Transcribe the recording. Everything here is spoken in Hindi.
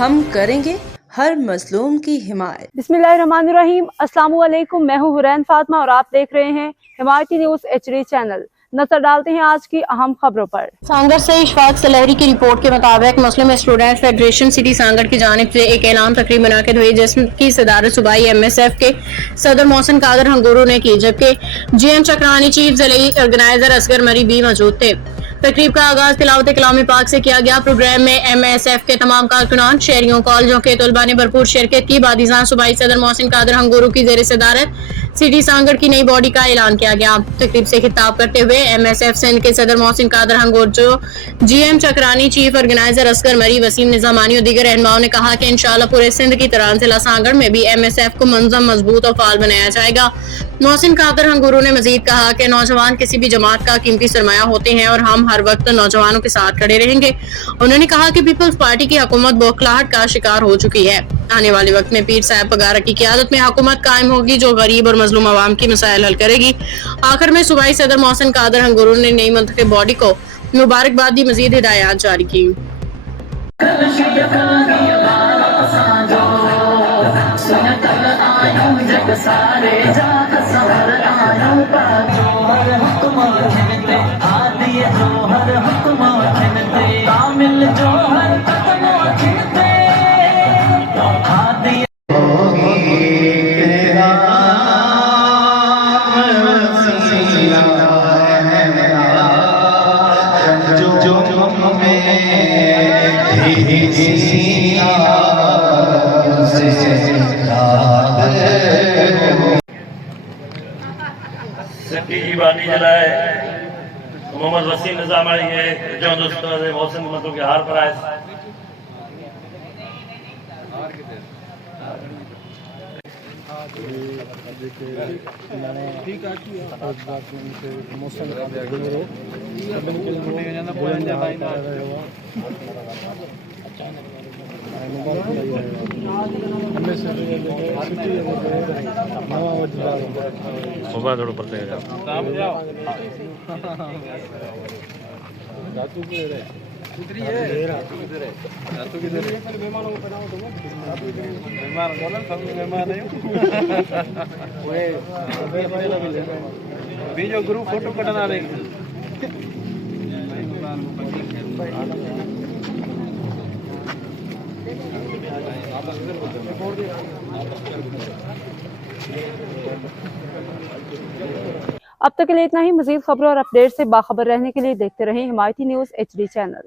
हम करेंगे हर मजलूम की हिमायत। बिस्मिल्लाहिर्रहमानिर्रहीम। अस्सलाम वालेकुम। मैं हूँ हुरैन फातिमा और आप देख रहे हैं हिमायती न्यूज HD चैनल। नजर डालते हैं आज की अहम खबरों पर। सांगड़ से इशफाक सलहरी की रिपोर्ट के मुताबिक मुस्लिम स्टूडेंट फेडरेशन सिटी सांगड़ की जानिब से एक ऐलान तकरीब मुनाकिद हुई, जिसकी सदारत सूबाई MSF के सदर मोहसिन कादर हंगूरू ने की, जबकि GM चक्रानी चीफ ज़िले ऑर्गेनाइजर असगर मरी भी मौजूद थे। तकरीब का आगाज तिलावत कलाम पाक से किया गया। प्रोग्राम में MSF के तमाम कारकुनान, शहरियों, कॉलेजों के तलबा ने भरपूर शिरकत की। बादीजान सूबाई सदर मोहसिन कादर हंगूरू की जेर सदारत सिटी सांगड़ की नई बॉडी का ऐलान किया गया। तकरीब से खिताब करते हुए MSF सिंध के सदर Mohsin Qadir Hingoro, GM Chakrani, chief organiser Asghar Marri, Waseem निजामानी और दीगर रहनुमाओं ने कहा कि इंशाअल्लाह पूरे सिंध की तरह जिला सांगड़ में भी MSF को मंजम, मजबूत और फाल बनाया जाएगा। मोहसिन कादर हंगूरू ने मजीद कहा कि नौजवान किसी भी जमात का कीमती सरमाया होते हैं और हम हर वक्त नौजवानों के साथ खड़े रहेंगे। उन्होंने कहा कि पीपल्स पार्टी की हुकूमत बौखलाहट का शिकार हो चुकी है। आने वाले वक्त में पीर साहब पगारा की क़यादत में हुकूमत कायम होगी, जो गरीब और मजलूम अवाम की मसाइल हल करेगी। आखिर में सूबाई सदर मोहसिन कादर हंगूरू ने नई मुंतखब बॉडी को मुबारकबाद दी, मजीद हिदायत जारी की। सिटी की बानी जलाए मोहम्मद वसीम निजामानी है जो दोस्तों मोहसिन मतलब के हार पर आए। सुबह थोड़ा पड़ते हैं बीजो ग्रुप फोटो कटना रही। अब तक के लिए इतना ही। मजीद खबरों और अपडेट से बाखबर रहने के लिए देखते रहें हिमायती न्यूज HD चैनल।